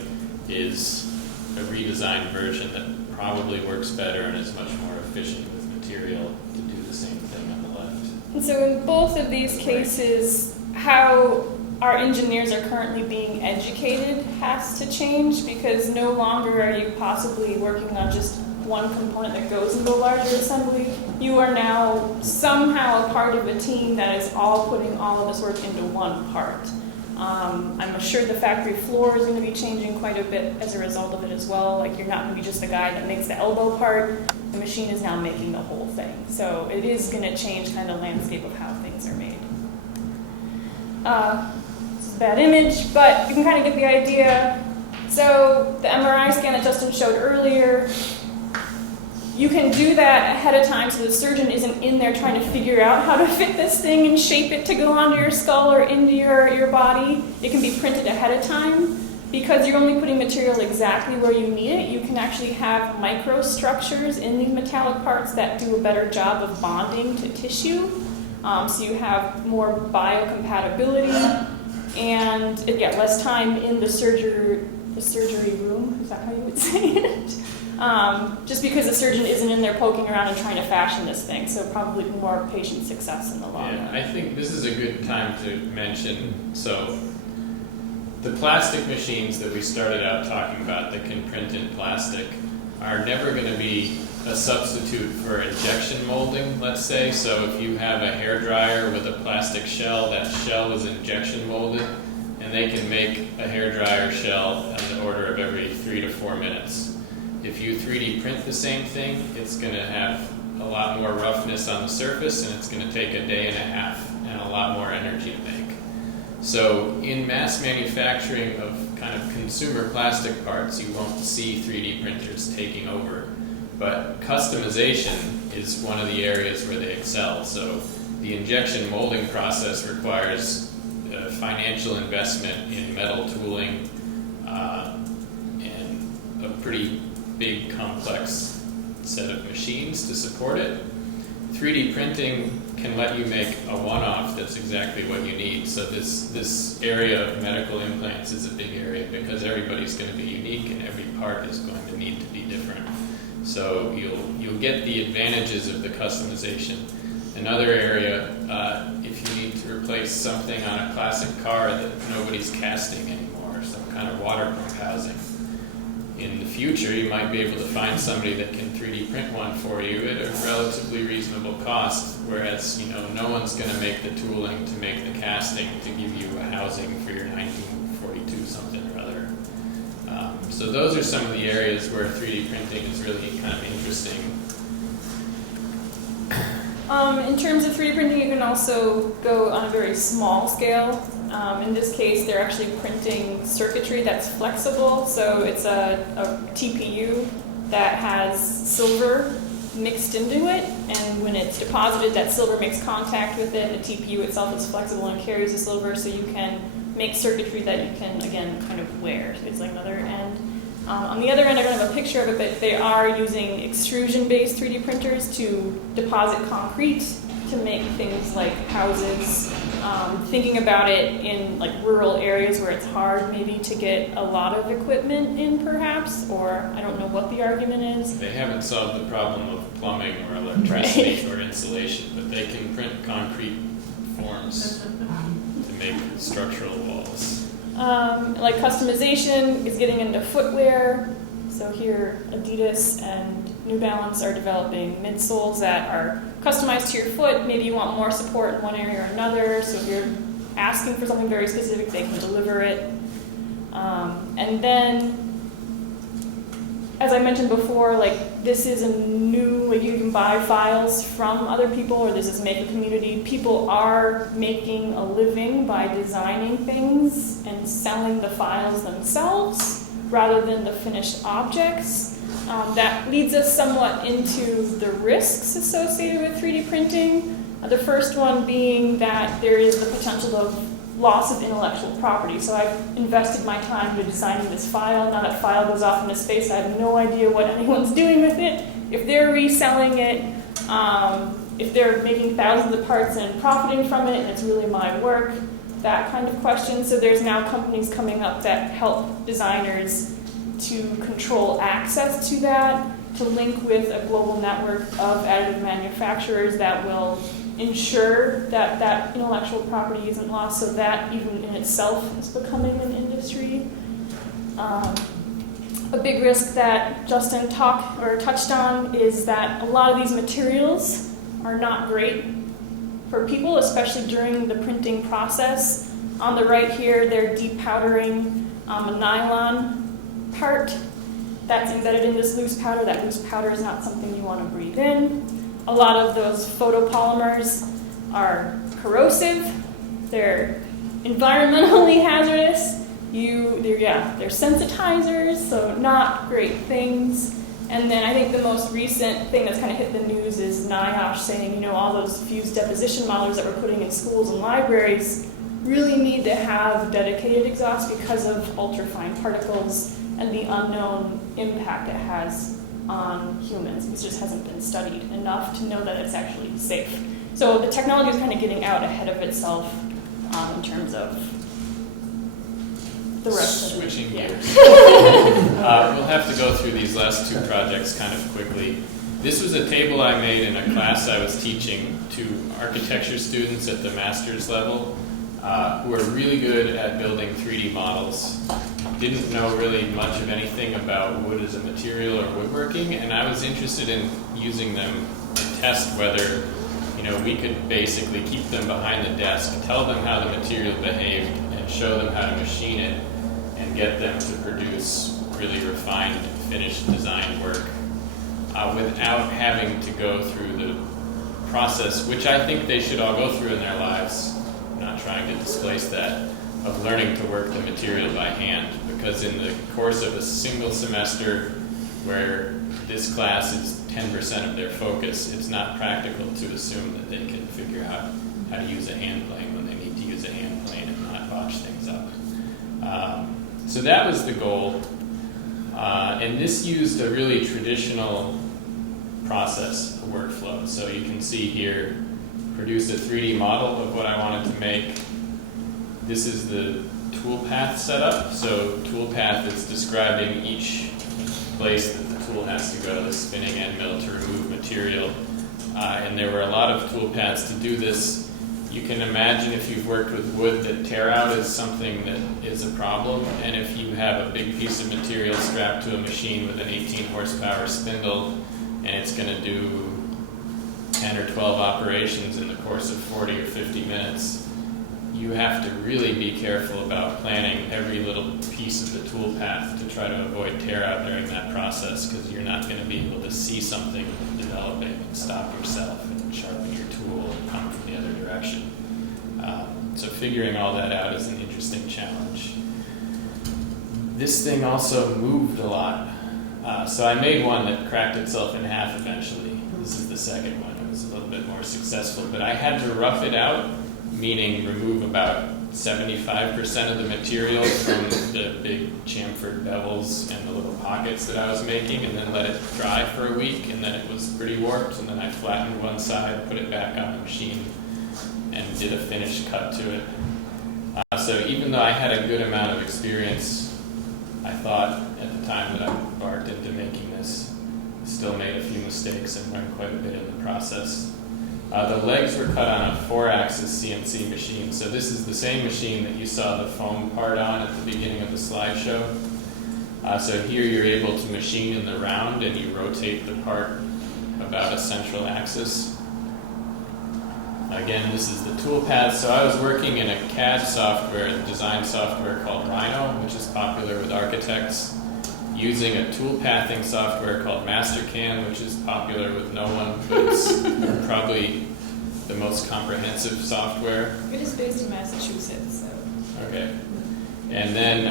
is a redesigned version that probably works better and is much more efficient with material to do the same thing on the left. And so in both of these cases, how our engineers are currently being educated has to change, because no longer are you possibly working on just one component that goes into a larger assembly. You are now somehow a part of a team that is all putting all of this work into one part. I'm sure the factory floor is going to be changing quite a bit as a result of it as well. Like, you're not going to be just the guy that makes the elbow part. The machine is now making the whole thing. So it is going to change kind of the landscape of how things are made. This is a bad image, but you can kind of get the idea. So the MRI scan that Justin showed earlier, you can do that ahead of time so the surgeon isn't in there trying to figure out how to fit this thing and shape it to go onto your skull or into your body. It can be printed ahead of time. Because you're only putting material exactly where you need it, you can actually have microstructures in these metallic parts that do a better job of bonding to tissue. So you have more biocompatibility and less time in the surgery room. Is that how you would say it? Just because the surgeon isn't in there poking around and trying to fashion this thing, so probably more patient success in the long run. I think this is a good time to mention, so the plastic machines that we started out talking about that can print in plastic are never going to be a substitute for injection molding, let's say. So if you have a hairdryer with a plastic shell, that shell is injection molded, and they can make a hairdryer shell on the order of every 3 to 4 minutes. If you 3D print the same thing, it's going to have a lot more roughness on the surface, and it's going to take a day and a half and a lot more energy to make. So in mass manufacturing of kind of consumer plastic parts, you won't see 3D printers taking over. But customization is one of the areas where they excel. So the injection molding process requires financial investment in metal tooling and a pretty big, complex set of machines to support it. 3D printing can let you make a one-off that's exactly what you need. So this area of medical implants is a big area because everybody's going to be unique and every part is going to need to be different. So you'll get the advantages of the customization. Another area, if you need to replace something on a classic car that nobody's casting anymore, some kind of waterproof housing, in the future you might be able to find somebody that can 3D print one for you at a relatively reasonable cost, whereas no one's going to make the tooling to make the casting to give you a housing for your 1942 something or other. So those are some of the areas where 3D printing is really kind of interesting. In terms of 3D printing, you can also go on a very small scale. In this case, they're actually printing circuitry that's flexible. So it's a TPU that has silver mixed into it, and when it's deposited, that silver makes contact with it. The TPU itself is flexible and carries the silver, so you can make circuitry that you can, again, kind of wear. So it's like another end. On the other end, I don't have a picture of it, but they are using extrusion-based 3D printers to deposit concrete to make things like houses. Thinking about it in like rural areas where it's hard maybe to get a lot of equipment in, perhaps, or I don't know what the argument is. They haven't solved the problem of plumbing or electricity or insulation, but they can print concrete forms to make structural walls. Like customization is getting into footwear. So here, Adidas and New Balance are developing midsoles that are customized to your foot. Maybe you want more support in one area or another. So if you're asking for something very specific, they can deliver it. And then, as I mentioned before, like this is a new, like you can buy files from other people, or this is Maker Community. People are making a living by designing things and selling the files themselves rather than the finished objects. That leads us somewhat into the risks associated with 3D printing. The first one being that there is the potential of loss of intellectual property. So I've invested my time into designing this file. Now that file goes off into space, I have no idea what anyone's doing with it. if they're reselling it, if they're making thousands of parts and profiting from it, and it's really my work, that kind of question. So there's now companies coming up that help designers to control access to that, to link with a global network of additive manufacturers that will ensure that that intellectual property isn't lost, so that even in itself is becoming an industry. A big risk that Justin touched on is that a lot of these materials are not great for people, especially during the printing process. On the right here, they're depowdering a nylon part that's embedded in this loose powder. That loose powder is not something you want to breathe in. A lot of those photopolymers are corrosive. They're environmentally hazardous. They're sensitizers, so not great things. And then I think the most recent thing that's kind of hit the news is NIOSH saying, all those fused deposition modelers that we're putting in schools and libraries really need to have dedicated exhaust because of ultrafine particles and the unknown impact it has on humans. It just hasn't been studied enough to know that it's actually safe. So the technology is kind of getting out ahead of itself in terms of the rest of it. Switching gears. We'll have to go through these last two projects kind of quickly. This was a table I made in a class I was teaching to architecture students at the master's level who are really good at building 3D models. Didn't know really much of anything about wood as a material or woodworking, and I was interested in using them to test whether we could basically keep them behind the desk, tell them how the material behaved, and show them how to machine it, and get them to produce really refined, finished design work without having to go through the process, which I think they should all go through in their lives. I'm not trying to displace that, of learning to work the material by hand, because in the course of a single semester where this class is 10% of their focus, it's not practical to assume that they can figure out how to use a hand plane when they need to use a hand plane and not botch things up. So that was the goal. And this used a really traditional process, a workflow. So you can see here, produce a 3D model of what I wanted to make. This is the toolpath setup. So toolpath is describing each place that the tool has to go, the spinning end mill to remove material. And there were a lot of toolpaths to do this. You can imagine if you've worked with wood that tear out is something that is a problem. And if you have a big piece of material strapped to a machine with an 18 horsepower spindle and it's going to do 10 or 12 operations in the course of 40 or 50 minutes, you have to really be careful about planning every little piece of the tool path to try to avoid tear out during that process, because you're not going to be able to see something developing and stop yourself and sharpen your tool and come from the other direction. So figuring all that out is an interesting challenge. This thing also moved a lot. So I made one that cracked itself in half eventually. This is the second one. It was a little bit more successful, but I had to rough it out, meaning remove about 75% of the material from the big chamfered bevels and the little pockets that I was making, and then let it dry for a week, and then it was pretty warped, and then I flattened one side, put it back on the machine, and did a finished cut to it. So even though I had a good amount of experience, I thought at the time that I embarked into making this, still made a few mistakes and learned quite a bit in the process. The legs were cut on a 4-axis CNC machine. So this is the same machine that you saw the foam part on at the beginning of the slideshow. So here you're able to machine in the round and you rotate the part about a central axis. Again, this is the tool path. So I was working in a CAD software, a design software called Rhino, which is popular with architects, using a tool pathing software called Mastercam, which is popular with no one, but it's probably the most comprehensive software. It is based in Massachusetts, so. Okay. And then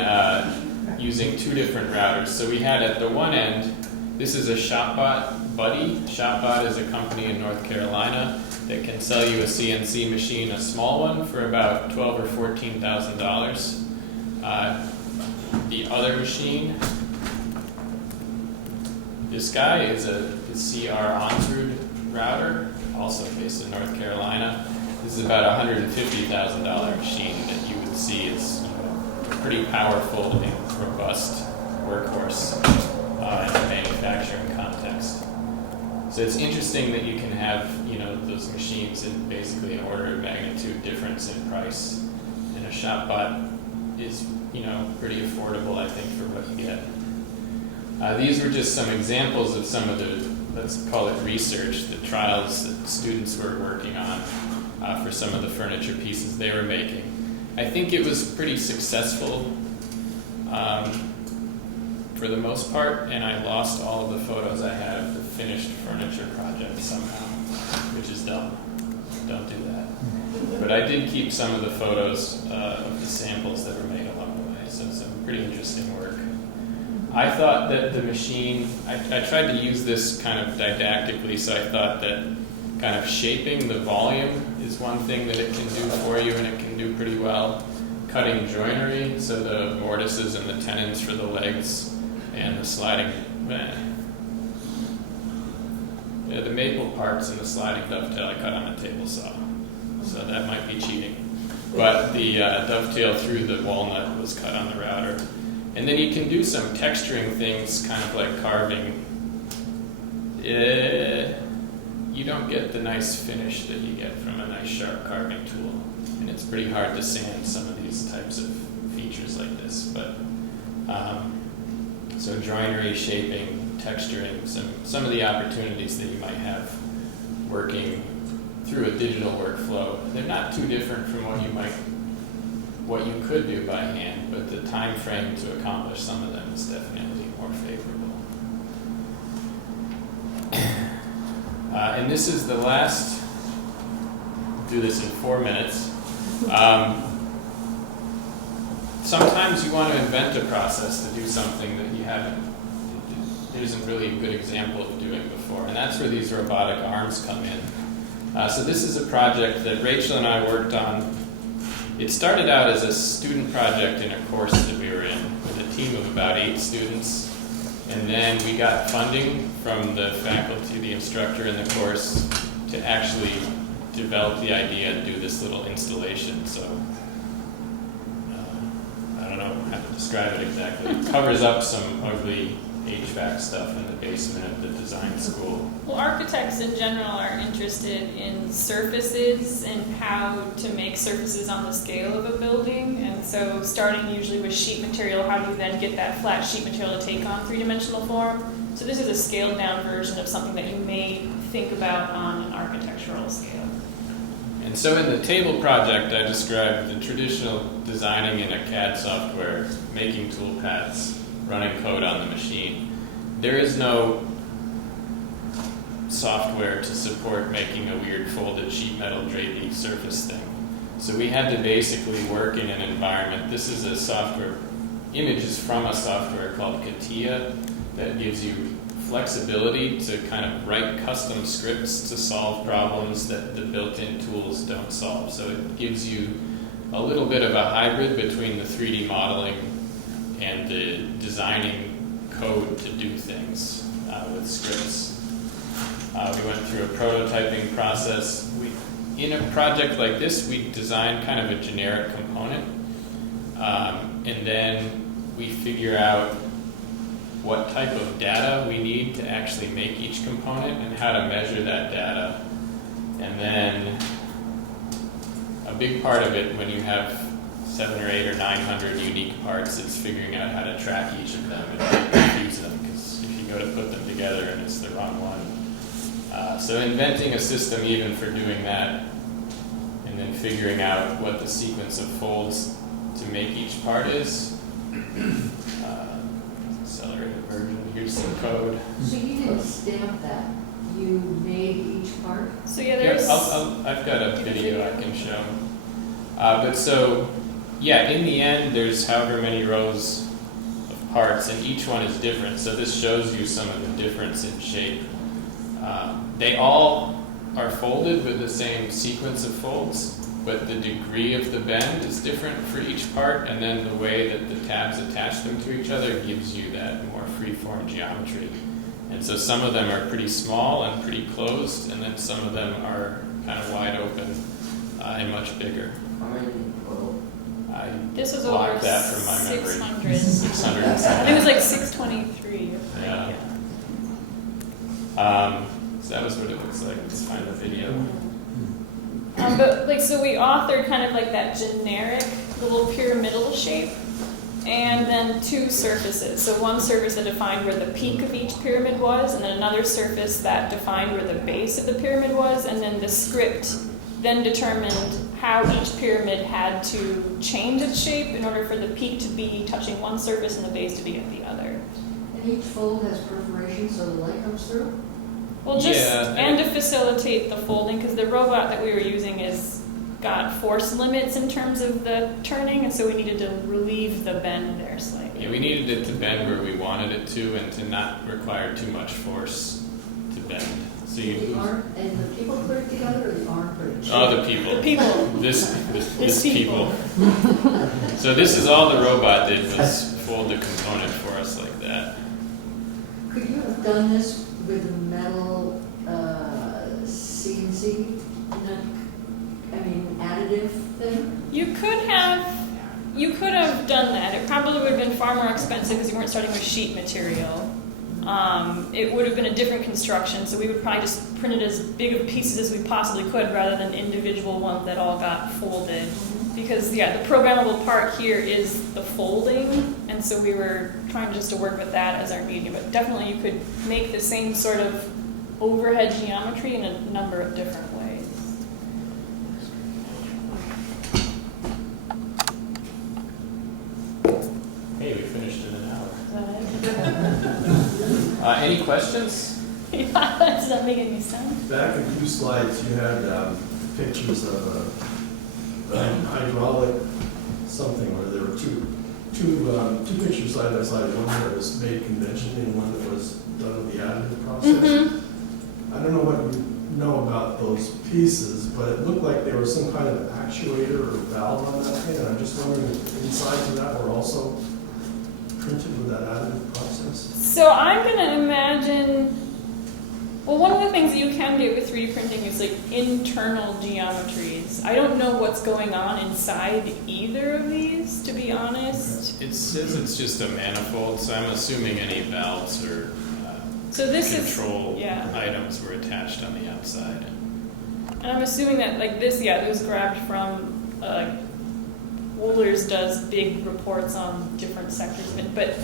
using two different routers. So we had at the one end, this is a ShopBot Buddy. ShopBot is a company in North Carolina that can sell you a CNC machine, a small one, for about $12,000 or $14,000. The other machine This guy is a CR Onsrud router, also based in North Carolina. This is about a $150,000 machine that you would see is a pretty powerful and robust workhorse in a manufacturing context. So it's interesting that you can have, those machines in basically an order of magnitude difference in price. And a shop bot is, pretty affordable, I think, for what you get. These were just some examples of some of the, let's call it research, the trials that students were working on for some of the furniture pieces they were making. I think it was pretty successful for the most part, and I lost all of the photos I had of the finished furniture project somehow, which is dumb. Don't do that. But I did keep some of the photos of the samples that were made along the way, so some pretty interesting work. I thought that the machine, I tried to use this kind of didactically, so I thought that kind of shaping the volume is one thing that it can do for you, and it can do pretty well. Cutting joinery, so the mortises and the tenons for the legs and the sliding, the maple parts and the sliding dovetail I cut on a table saw, so that might be cheating. But the dovetail through the walnut was cut on the router. And then you can do some texturing things, kind of like carving. You don't get the nice finish that you get from a nice sharp carving tool. And it's pretty hard to sand some of these types of features like this. But so joinery, shaping, texturing, some of the opportunities that you might have working through a digital workflow, they're not too different from what you could do by hand, but the time frame to accomplish some of them is definitely more favorable. And this is the last, do this in 4 minutes. Sometimes you want to invent a process to do something that there isn't really a good example of doing before, and that's where these robotic arms come in. So this is a project that Rachel and I worked on. It started out as a student project in a course that we were in with a team of about 8 students. And then we got funding from the faculty, the instructor in the course, to actually develop the idea and do this little installation. So I don't know how to describe it exactly. It covers up some ugly HVAC stuff in the basement of the design school. Well, architects in general are interested in surfaces and how to make surfaces on the scale of a building. And so starting usually with sheet material, how do you then get that flat sheet material to take on three-dimensional form? So this is a scaled down version of something that you may think about on an architectural scale. And so in the table project, I described the traditional designing in a CAD software, making tool paths, running code on the machine. There is no software to support making a weird folded sheet metal drapey surface thing. So we had to basically work in an environment. This is a software, images from a software called CATIA that gives you flexibility to kind of write custom scripts to solve problems that the built-in tools don't solve. So it gives you a little bit of a hybrid between the 3D modeling and the designing code to do things with scripts. We went through a prototyping process. In a project like this, we designed kind of a generic component, and then we figure out what type of data we need to actually make each component and how to measure that data. And then a big part of it, when you have 700 or 800 or 900 unique parts, it's figuring out how to track each of them and confuse them, because if you go to put them together and it's the wrong one. So inventing a system even for doing that, and then figuring out what the sequence of folds to make each part is. Accelerated version, here's some code. So you didn't stamp that, you made each part? So yeah, there's... I've got a video I can show. But so, yeah, in the end, there's however many rows of parts, and each one is different. So this shows you some of the difference in shape. They all are folded with the same sequence of folds, but the degree of the bend is different for each part, and then the way that the tabs attach them to each other gives you that more free-form geometry. And so some of them are pretty small and pretty closed, and then some of them are kind of wide open and much bigger. How many total? I This was over blocked that from my memory. 600. 600 and I something. think it was like 623. Yeah. So that was what it looks like. Let's find the video. But like, so we authored kind of like that generic little pyramidal shape, and then two surfaces. So one surface that defined where the peak of each pyramid was, and then another surface that defined where the base of the pyramid was, and then the script then determined how each pyramid had to change its shape in order for the peak to be touching one surface and the base to be at the other. And each fold has perforation so the light comes through? Well, just Yeah, and to facilitate the folding, because the robot that we were using is got force limits in terms of the turning, and so we needed to relieve the bend there slightly. Yeah, we needed it to bend where we wanted it to, and to not require too much force to bend. So The you, arm, and the people put it together, or the arm put it together? oh, the people. The people. This people. So this is all the robot did, was fold the component for us like that. Could you have done this with a metal CNC, additive thing? You could have done that. It probably would have been far more expensive because you weren't starting with sheet material. It would have been a different construction, so we would probably just print it as big of pieces as we possibly could rather than individual ones that all got folded. Because, the programmable part here is the folding, and so we were trying just to work with that as our medium. But definitely you could make the same sort of overhead geometry in a number of different ways. Hey, we finished in an hour. Is that it? Any questions? Yeah, does that make any sense? Back a few slides, you had pictures of a hydraulic something where there were two pictures side by side, one that was made conventionally and one that was done with the additive process. Mm-hmm. I don't know what you know about those pieces, but it looked like there was some kind of actuator or valve on that thing, and I'm just wondering if insides of that were also printed with that additive process. So I'm going to imagine, well, one of the things that you can get with 3D printing is like internal geometries. I don't know what's going on inside either of these, to be honest. It says it's just a manifold, so I'm assuming any valves or So this control is, yeah. items were attached on the outside. And I'm assuming that like this, it was grabbed from, Wohlers does big reports on different sectors of it, but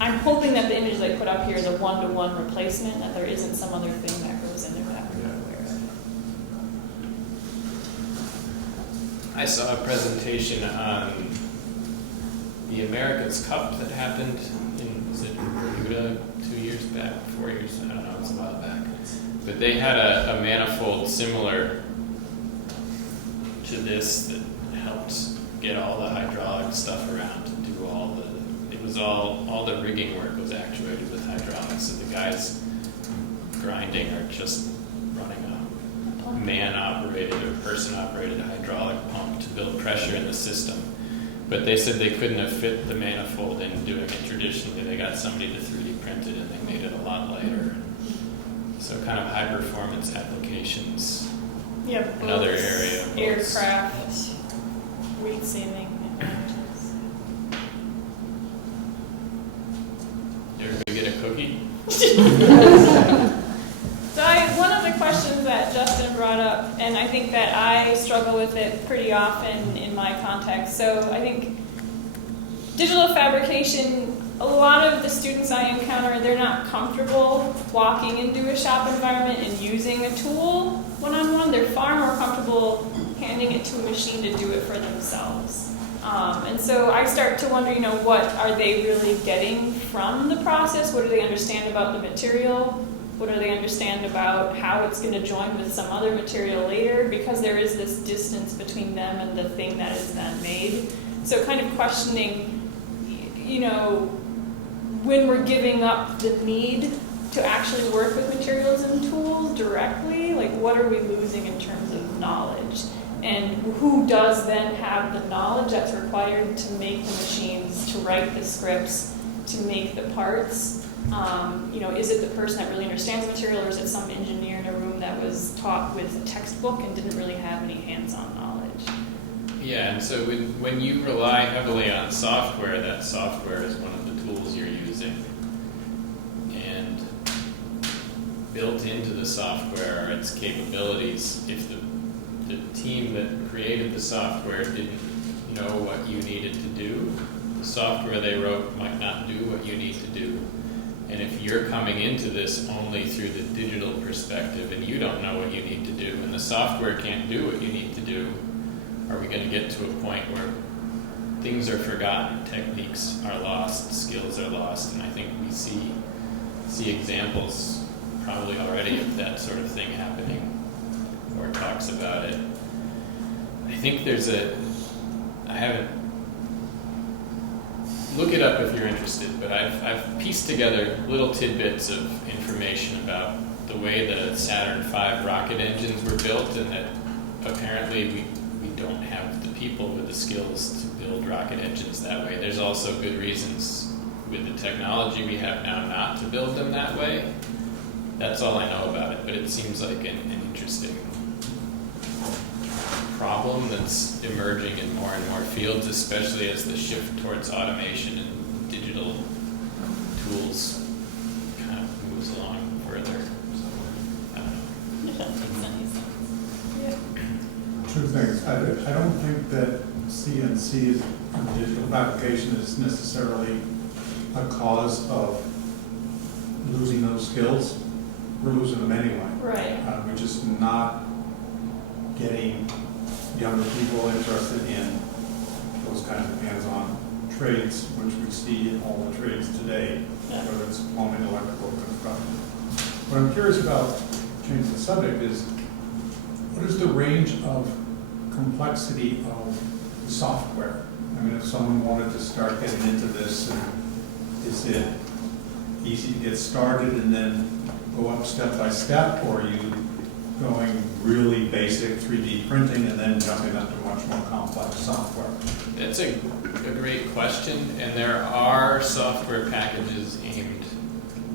I'm hoping that the image I put up here is a one-to-one replacement, that there isn't some other thing that goes in there that we're not aware of. I saw a presentation on the America's Cup that happened in, was it Bermuda 2 years back, 4 years, I don't know, it was a while back. But they had a manifold similar to this that helped get all the hydraulic stuff around to do all the rigging work was actuated with hydraulics. So the guys grinding are just running a man-operated or person-operated hydraulic pump to build pressure in the system. But they said they couldn't have fit the manifold in doing it traditionally. They got somebody to 3D print it and they made it a lot lighter. So kind of high performance applications. Yeah, Another boats, area of boats. aircraft, wheat sailing. You ever get a cookie? So one of the questions that Justin brought up, and I think that I struggle with it pretty often in my context. So I think digital fabrication, a lot of the students I encounter, they're not comfortable walking into a shop environment and using a tool one-on-one. They're far more comfortable handing it to a machine to do it for themselves. And so I start to wonder, what are they really getting from the process? What do they understand about the material? What do they understand about how it's going to join with some other material later? Because there is this distance between them and the thing that is then made. So kind of questioning, when we're giving up the need to actually work with materials and tools directly, like what are we losing in terms of knowledge? And who does then have the knowledge that's required to make the machines, to write the scripts, to make the parts. Is it the person that really understands the material, or is it some engineer in a room that was taught with a textbook and didn't really have any hands-on knowledge? Yeah, and so when you rely heavily on software, that software is one of the tools you're using. And built into the software are its capabilities. If the team that created the software didn't know what you needed to do, the software they wrote might not do what you need to do. And if you're coming into this only through the digital perspective and you don't know what you need to do, and the software can't do what you need to do, are we going to get to a point where things are forgotten, techniques are lost, skills are lost? And I think we see examples probably already of that sort of thing happening, or talks about it. I think I haven't, look it up if you're interested, but I've pieced together little tidbits of information about the way the Saturn V rocket engines were built, and that apparently we don't have the people with the skills to build rocket engines that way. There's also good reasons with the technology we have now not to build them that way. That's all I know about it, but it seems like an interesting problem that's emerging in more and more fields, especially as the shift towards automation and digital tools kind of moves along further. So, I don't know. If that makes any sense. Yeah. Two things. I don't think that CNC digital fabrication is necessarily a cause of losing those skills. We're losing them anyway. Right. We're just not getting younger people interested in those kinds of hands-on trades, which we see in all the trades today, Yeah. whether it's plumbing, electrical, construction. What I'm curious about, changing the subject, is what is the range of complexity of the software? I mean, if someone wanted to start getting into this, is it easy to get started and then go up step by step, or are you going really basic 3D printing and then jumping up to much more complex software? That's a great question, and there are software packages aimed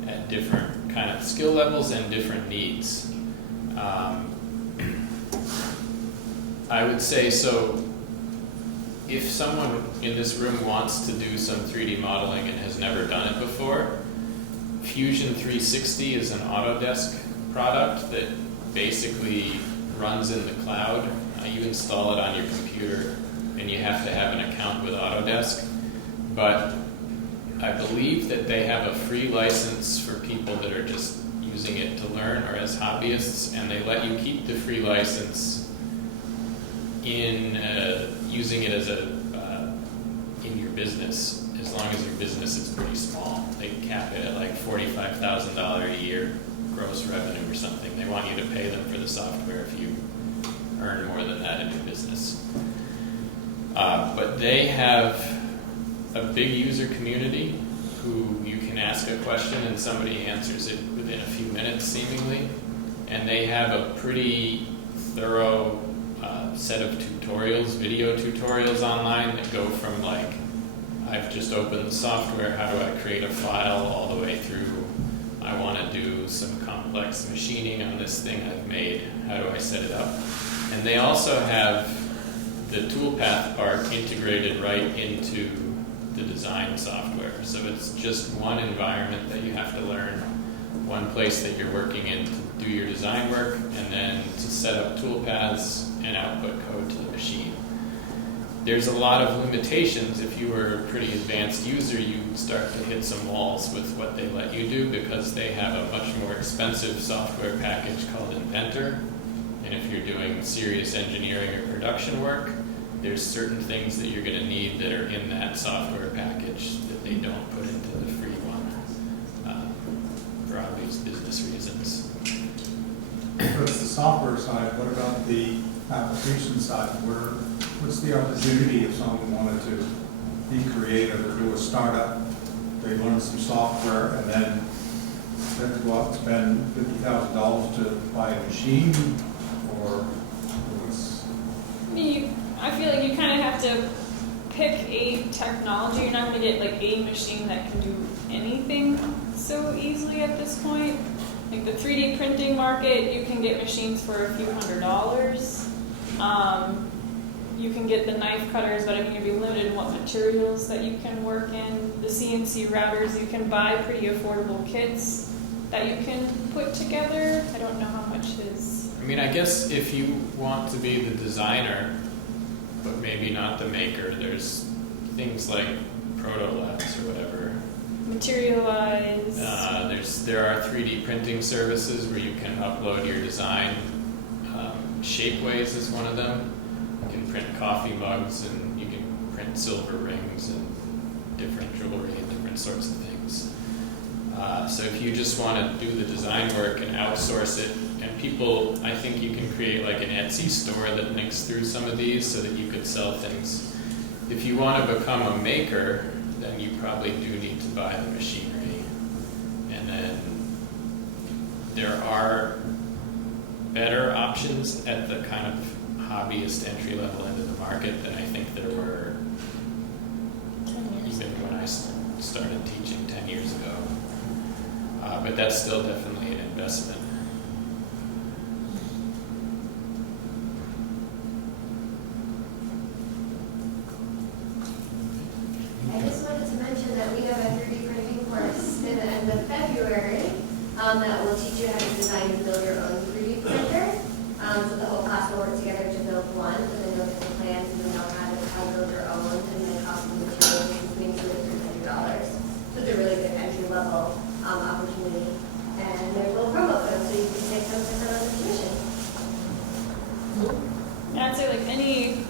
at different kind of skill levels and different needs. I would say, so if someone in this room wants to do some 3D modeling and has never done it before, Fusion 360 is an Autodesk product that basically runs in the cloud. You install it on your computer and you have to have an account with Autodesk. But I believe that they have a free license for people that are just using it to learn or as hobbyists, and they let you keep the free license in using it as in your business, as long as your business is pretty small. They cap it at like $45,000 a year gross revenue or something. They want you to pay them for the software if you earn more than that in your business. But they have a big user community who you can ask a question and somebody answers it within a few minutes, seemingly. And they have a pretty thorough set of tutorials, video tutorials online that go from like, I've just opened the software, how do I create a file, all the way through, I want to do some complex machining on this thing I've made, how do I set it up? And they also have the toolpath part integrated right into the design software. So it's just one environment that you have to learn, one place that you're working in to do your design work, and then to set up toolpaths and output code to the machine. There's a lot of limitations. If you were a pretty advanced user, you start to hit some walls with what they let you do, because they have a much more expensive software package called Inventor. And if you're doing serious engineering or production work, there's certain things that you're going to need that are in that software package that they don't put into the free one, for obvious business reasons. That's the software side. What about the application side? What's the opportunity if someone wanted to be creative or do a startup? They learn some software and then they have to go out and spend $50,000 to buy a machine, or what's... I feel like you kind of have to pick a technology, you're not going to get like a machine that can do anything so easily at this point. Like the 3D printing market, you can get machines for a few $100s. You can get the knife cutters, but I mean, you'd be limited in what materials that you can work in. The CNC routers, you can buy pretty affordable kits that you can put together. I don't know how much his. I mean, I guess if you want to be the designer, but maybe not the maker, there's things like Protolabs or whatever. Materialize. There are 3D printing services where you can upload your design. Shapeways is one of them. You can print coffee mugs and you can print silver rings and different jewelry and different sorts of things. So if you just want to do the design work and outsource it, and people, I think you can create like an Etsy store that links through some of these so that you could sell things. If you want to become a maker, then you probably do need to buy the machinery. And then there are better options at the kind of hobbyist entry level end of the market than I think there were 10 years. even when I started teaching 10 years ago. But that's still definitely an investment. I just wanted to mention that we have a 3D printing course in the end of February that will teach you how to design and build your own 3D printer. So the whole class will work together to build one, and then you'll get the plans and you'll know how to build your own, and then cost of materials is maybe $300. So it's a really good entry level opportunity. And there's a little promo code so you can save 10% on the tuition. And I'd say like any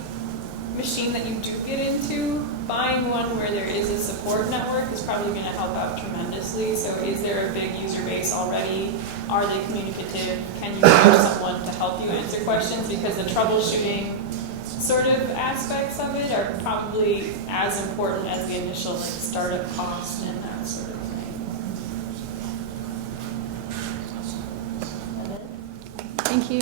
machine that you do get into, buying one where there is a support network is probably going to help out tremendously. So is there a big user base already? Are they communicative? Can you hire someone to help you answer questions? Because the troubleshooting sort of aspects of it are probably as important as the initial like startup cost and that sort of thing. Thank you.